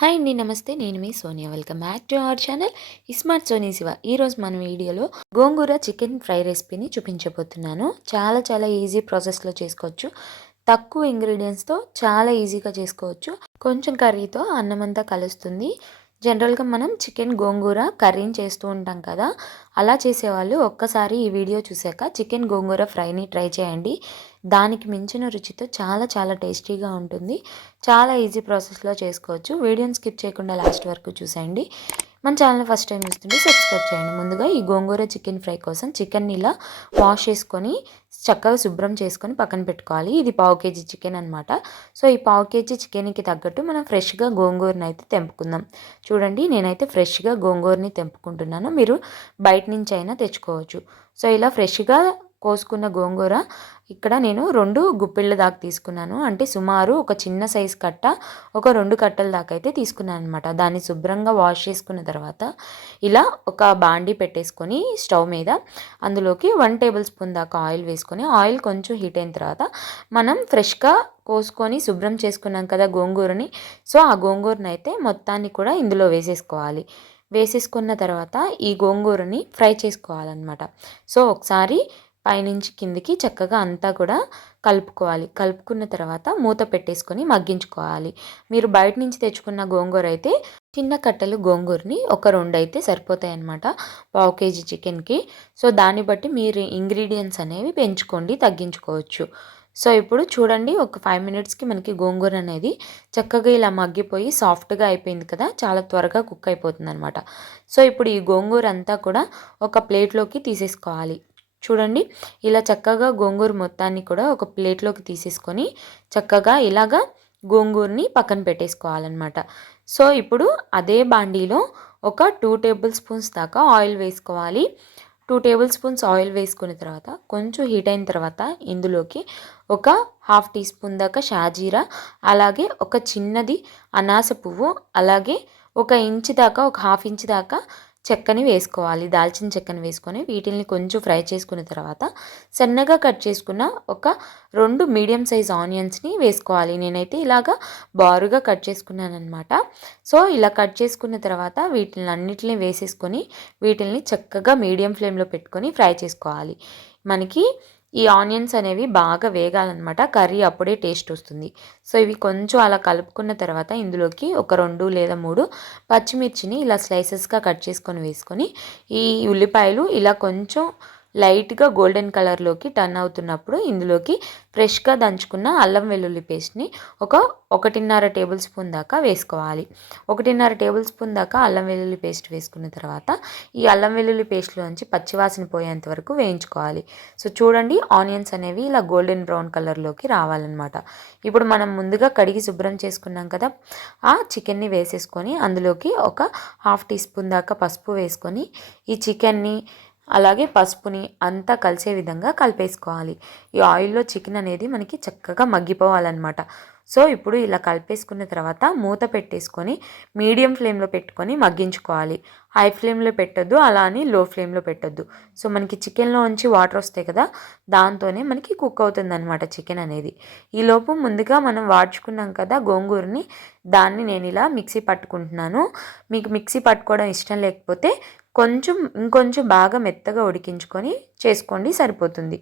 Hi అండి నమస్తే. నేను మీ Sonia. Welcome back to our channel. Smart Sony Shiva. ఈరోజు మన వీడియోలో గోంగూర చికెన్ ఫ్రై రెసిపీని చూపించబోతున్నాను. చాలా చాలా ఈజీ ప్రాసెస్లో చేసుకోవచ్చు. తక్కువ ఇంగ్రీడియంట్స్తో చాలా ఈజీగా చేసుకోవచ్చు. కొంచెం కర్రీతో అన్నం అంతా కలుస్తుంది. జనరల్గా మనం చికెన్ గోంగూర కర్రీని చేస్తూ ఉంటాం కదా. అలా చేసేవాళ్ళు ఒక్కసారి ఈ వీడియో చూసాక చికెన్ గోంగూర ఫ్రైని ట్రై చేయండి. దానికి మించిన రుచితో చాలా చాలా టేస్టీగా ఉంటుంది. చాలా ఈజీ ప్రాసెస్లో చేసుకోవచ్చు. వీడియోని స్కిప్ చేయకుండా లాస్ట్ వరకు చూసేయండి. మన ఛానల్ ఫస్ట్ టైం చూస్తుంటే సబ్స్క్రైబ్ చేయండి. ముందుగా ఈ గోంగూర చికెన్ ఫ్రై కోసం చికెన్ని ఇలా వాష్ చేసుకొని చక్కగా శుభ్రం చేసుకొని పక్కన పెట్టుకోవాలి. ఇది పావు కేజీ చికెన్ అనమాట సో ఈ పావు కేజీ చికెన్కి తగ్గట్టు మనం ఫ్రెష్గా గోంగూరని అయితే తెంపుకుందాం. చూడండి నేనైతే ఫ్రెష్గా గోంగూరని తెంపుకుంటున్నాను. మీరు బయట నుంచి అయినా తెచ్చుకోవచ్చు. సో ఇలా ఫ్రెష్గా కోసుకున్న గోంగూర. ఇక్కడ నేను రెండు గుప్పిళ్ళ దాకా తీసుకున్నాను. అంటే సుమారు ఒక చిన్న సైజ్ కట్ట ఒక రెండు కట్టల దాకా అయితే తీసుకున్నాను అనమాట దాన్ని శుభ్రంగా వాష్ చేసుకున్న తర్వాత ఇలా ఒక బాండీ పెట్టేసుకొని స్టవ్ మీద అందులోకి వన్ టేబుల్ స్పూన్ దాకా ఆయిల్ వేసుకొని ఆయిల్ కొంచెం హీట్ అయిన తర్వాత మనం ఫ్రెష్గా కోసుకొని శుభ్రం చేసుకున్నాం కదా గోంగూరని. సో ఆ గోంగూరని అయితే మొత్తాన్ని కూడా ఇందులో వేసేసుకోవాలి. వేసేసుకున్న తర్వాత ఈ గోంగూరని ఫ్రై చేసుకోవాలన్నమాట. సో ఒకసారి పైనుంచి కిందికి చక్కగా అంతా కూడా కలుపుకోవాలి. కలుపుకున్న తర్వాత మూత పెట్టేసుకొని మగ్గించుకోవాలి. మీరు బయట నుంచి తెచ్చుకున్న గోంగూర అయితే చిన్న కట్టెలు గోంగూరని ఒక రెండు అయితే సరిపోతాయి అన్నమాట పావు కేజీ చికెన్కి. సో దాన్ని బట్టి మీరు ఇంగ్రీడియంట్స్ అనేవి పెంచుకోండి తగ్గించుకోవచ్చు. సో ఇప్పుడు చూడండి ఒక ఫైవ్ మినిట్స్కి మనకి గోంగూర అనేది చక్కగా ఇలా మగ్గిపోయి సాఫ్ట్గా అయిపోయింది కదా చాలా త్వరగా కుక్ అయిపోతుంది అనమాట సో ఇప్పుడు ఈ గోంగూర అంతా కూడా ఒక ప్లేట్లోకి తీసేసుకోవాలి. చూడండి. ఇలా చక్కగా గోంగూర మొత్తాన్ని కూడా ఒక ప్లేట్లోకి తీసేసుకొని చక్కగా ఇలాగా గోంగూరని పక్కన పెట్టేసుకోవాలన్నమాట. సో ఇప్పుడు అదే బాండీలో ఒక టూ టేబుల్ స్పూన్స్ దాకా ఆయిల్ వేసుకోవాలి. టూ టేబుల్ స్పూన్స్ ఆయిల్ వేసుకున్న తర్వాత కొంచెం హీట్ అయిన తర్వాత ఇందులోకి ఒక హాఫ్ టీ స్పూన్ దాకా షాజీరా అలాగే ఒక చిన్నది అనాస పువ్వు అలాగే ఒక ఇంచ్ దాకా ఒక హాఫ్ ఇంచ్ దాకా చెక్కని వేసుకోవాలి. దాల్చిన చెక్కని వేసుకొని వీటిని కొంచెం ఫ్రై చేసుకున్న తర్వాత సన్నగా కట్ చేసుకున్న ఒక రెండు మీడియం సైజ్ ఆనియన్స్ని వేసుకోవాలి. నేనైతే ఇలాగా బారుగా కట్ చేసుకున్నాను అనమాట సో ఇలా కట్ చేసుకున్న తర్వాత వీటిని అన్నిటిని వేసేసుకొని వీటిని చక్కగా మీడియం ఫ్లేమ్లో పెట్టుకొని ఫ్రై చేసుకోవాలి. మనకి ఈ ఆనియన్స్ అనేవి బాగా వేగాలన్నమాట. కర్రీ అప్పుడే టేస్ట్ వస్తుంది. సో ఇవి కొంచెం అలా కలుపుకున్న తర్వాత ఇందులోకి ఒక రెండు లేదా మూడు పచ్చిమిర్చిని ఇలా స్లైసెస్గా కట్ చేసుకొని వేసుకొని ఈ ఉల్లిపాయలు ఇలా కొంచెం లైట్గా గోల్డెన్ కలర్లోకి టర్న్ అవుతున్నప్పుడు ఇందులోకి ఫ్రెష్గా దంచుకున్న అల్లం వెల్లుల్లి పేస్ట్ని ఒక ఒకటిన్నర టేబుల్ స్పూన్ దాకా వేసుకోవాలి. ఒకటిన్నర టేబుల్ స్పూన్ దాకా అల్లం వెల్లుల్లి పేస్ట్ వేసుకున్న తర్వాత ఈ అల్లం వెల్లుల్లి పేస్ట్లోంచి పచ్చివాసన పోయేంత వరకు వేయించుకోవాలి. సో చూడండి ఆనియన్స్ అనేవి ఇలా గోల్డెన్ బ్రౌన్ కలర్లోకి రావాలన్నమాట. ఇప్పుడు మనం ముందుగా కడిగి శుభ్రం చేసుకున్నాం కదా ఆ చికెన్ని వేసేసుకొని అందులోకి ఒక హాఫ్ టీ స్పూన్ దాకా పసుపు వేసుకొని ఈ చికెన్ని అలాగే పసుపుని అంతా కలిసే విధంగా కలిపేసుకోవాలి. ఈ ఆయిల్లో చికెన్ అనేది మనకి చక్కగా మగ్గిపోవాలన్నమాట. సో ఇప్పుడు ఇలా కలిపేసుకున్న తర్వాత మూత పెట్టేసుకొని మీడియం ఫ్లేమ్లో పెట్టుకొని మగ్గించుకోవాలి. హై ఫ్లేమ్లో పెట్టద్దు అలా అని లో ఫ్లేమ్లో పెట్టద్దు. సో మనకి చికెన్లో నుంచి వాటర్ వస్తాయి కదా దాంతోనే మనకి కుక్ అవుతుంది అనమాట చికెన్ అనేది. ఈ లోపు ముందుగా మనం వాడ్చుకున్నాం కదా గోంగూరని దాన్ని నేను ఇలా మిక్సీ పట్టుకుంటున్నాను. మీకు మిక్సీ పట్టుకోవడం ఇష్టం లేకపోతే కొంచెం ఇంకొంచెం బాగా మెత్తగా ఉడికించుకొని చేసుకోండి సరిపోతుంది.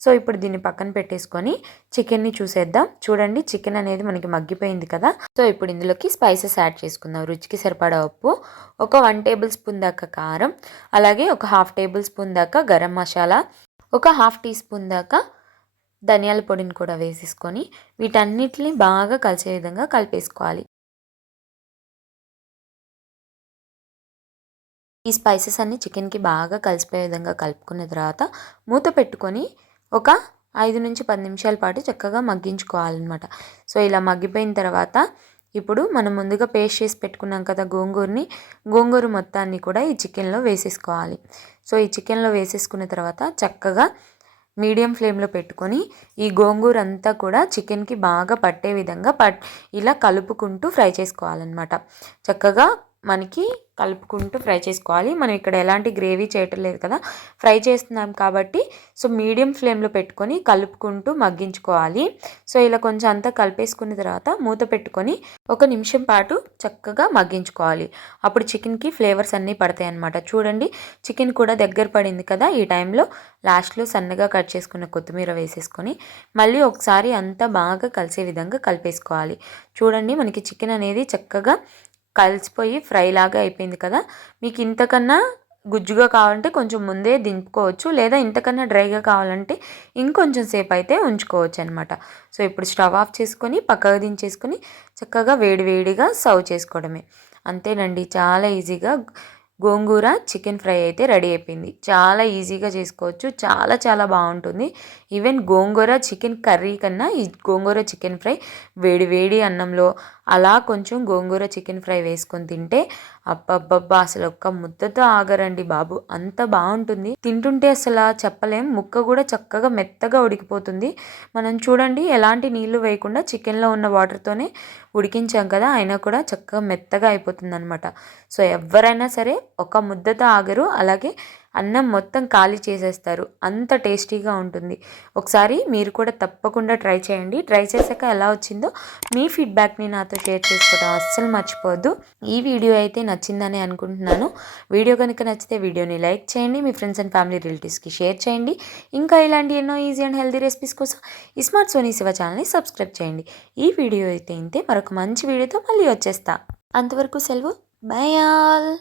సో ఇప్పుడు దీన్ని పక్కన పెట్టేసుకొని చికెన్ని చూసేద్దాం. చూడండి చికెన్ అనేది మనకి మగ్గిపోయింది కదా. సో ఇప్పుడు ఇందులోకి స్పైసెస్ యాడ్ చేసుకుందాం. రుచికి సరిపడా ఉప్పు ఒక వన్ టేబుల్ స్పూన్ దాకా కారం అలాగే ఒక హాఫ్ టేబుల్ స్పూన్ దాకా గరం మసాలా ఒక హాఫ్ టీ స్పూన్ దాకా ధనియాల పొడిని కూడా వేసేసుకొని వీటన్నిటిని బాగా కలిసే విధంగా కలిపేసుకోవాలి. ఈ స్పైసెస్ అన్ని చికెన్కి బాగా కలిసిపోయే విధంగా కలుపుకున్న తర్వాత మూత పెట్టుకొని ఒక ఐదు నుంచి పది నిమిషాల పాటు చక్కగా మగ్గించుకోవాలన్నమాట. సో ఇలా మగ్గిపోయిన తర్వాత ఇప్పుడు మనం ముందుగా పేస్ట్ చేసి పెట్టుకున్నాం కదా గోంగూరని గోంగూర మొత్తాన్ని కూడా ఈ చికెన్లో వేసేసుకోవాలి. సో ఈ చికెన్లో వేసేసుకున్న తర్వాత చక్కగా మీడియం ఫ్లేమ్లో పెట్టుకొని ఈ గోంగూర అంతా కూడా చికెన్కి బాగా పట్టే విధంగా పట్ ఇలా కలుపుకుంటూ ఫ్రై చేసుకోవాలన్నమాట. చక్కగా మనకి కలుపుకుంటూ ఫ్రై చేసుకోవాలి. మనం ఇక్కడ ఎలాంటి గ్రేవీ చేయటం లేదు కదా. ఫ్రై చేస్తున్నాం కాబట్టి సో మీడియం ఫ్లేమ్లో పెట్టుకొని కలుపుకుంటూ మగ్గించుకోవాలి. సో ఇలా కొంచెం అంతా కలిపేసుకున్న తర్వాత మూత పెట్టుకొని ఒక నిమిషం పాటు చక్కగా మగ్గించుకోవాలి. అప్పుడు చికెన్కి ఫ్లేవర్స్ అన్నీ పడతాయి అన్నమాట. చూడండి చికెన్ కూడా దగ్గర పడింది కదా ఈ టైంలో. లాస్ట్లో సన్నగా కట్ చేసుకున్న కొత్తిమీర వేసేసుకొని మళ్ళీ ఒకసారి అంతా బాగా కలిసే విధంగా కలిపేసుకోవాలి. చూడండి మనకి చికెన్ అనేది చక్కగా కలిసిపోయి ఫ్రై లాగా అయిపోయింది కదా మీకు ఇంతకన్నా గుజ్జుగా కావాలంటే కొంచెం ముందే దింపుకోవచ్చు లేదా ఇంతకన్నా డ్రైగా కావాలంటే ఇంకొంచెం సేపు అయితే ఉంచుకోవచ్చు అనమాట సో ఇప్పుడు స్టవ్ ఆఫ్ చేసుకొని పక్కకు దించేసుకొని చక్కగా వేడివేడిగా సర్వ్ చేసుకోవడమే. అంతేనండి చాలా ఈజీగా గోంగూర చికెన్ ఫ్రై అయితే రెడీ అయిపోయింది. చాలా ఈజీగా చేసుకోవచ్చు చాలా చాలా బాగుంటుంది. ఈవెన్ గోంగూర చికెన్ కర్రీ కన్నా ఈ గోంగూర చికెన్ ఫ్రై వేడి వేడి అన్నంలో అలా కొంచెం గోంగూర చికెన్ ఫ్రై వేసుకొని తింటే అబ్బబ్బబ్బా అసలు ఒక్క ముద్దతో ఆగరండి బాబు. అంత బాగుంటుంది. తింటుంటే అసలు చెప్పలేం. ముక్క కూడా చక్కగా మెత్తగా ఉడికిపోతుంది. మనం చూడండి ఎలాంటి నీళ్ళు వేయకుండా చికెన్లో ఉన్న వాటర్తోనే ఉడికించాం కదా అయినా కూడా చక్కగా మెత్తగా అయిపోతుంది అనమాట సో ఎవరైనా సరే ఒక ముద్దతో ఆగరు. అలాగే అన్నం మొత్తం ఖాళీ చేసేస్తారు. అంత టేస్టీగా ఉంటుంది. ఒకసారి మీరు కూడా తప్పకుండా ట్రై చేయండి. ట్రై చేశాక ఎలా వచ్చిందో మీ ఫీడ్బ్యాక్ని నాతో షేర్ చేసుకోవడం అస్సలు మర్చిపోవద్దు. ఈ వీడియో అయితే నచ్చిందని అనుకుంటున్నాను. వీడియో కనుక నచ్చితే వీడియోని లైక్ చేయండి మీ ఫ్రెండ్స్ అండ్ ఫ్యామిలీ రిలేటివ్స్కి షేర్ చేయండి. ఇంకా ఇలాంటి ఎన్నో ఈజీ అండ్ హెల్తీ రెసిపీస్ కోసం ఈ స్మార్ట్ సోనీ శివ ఛానల్ని సబ్స్క్రైబ్ చేయండి. ఈ వీడియో అయితే ఇంతే. మరొక మంచి వీడియోతో మళ్ళీ వచ్చేస్తా. అంతవరకు సెలవు. Bye all.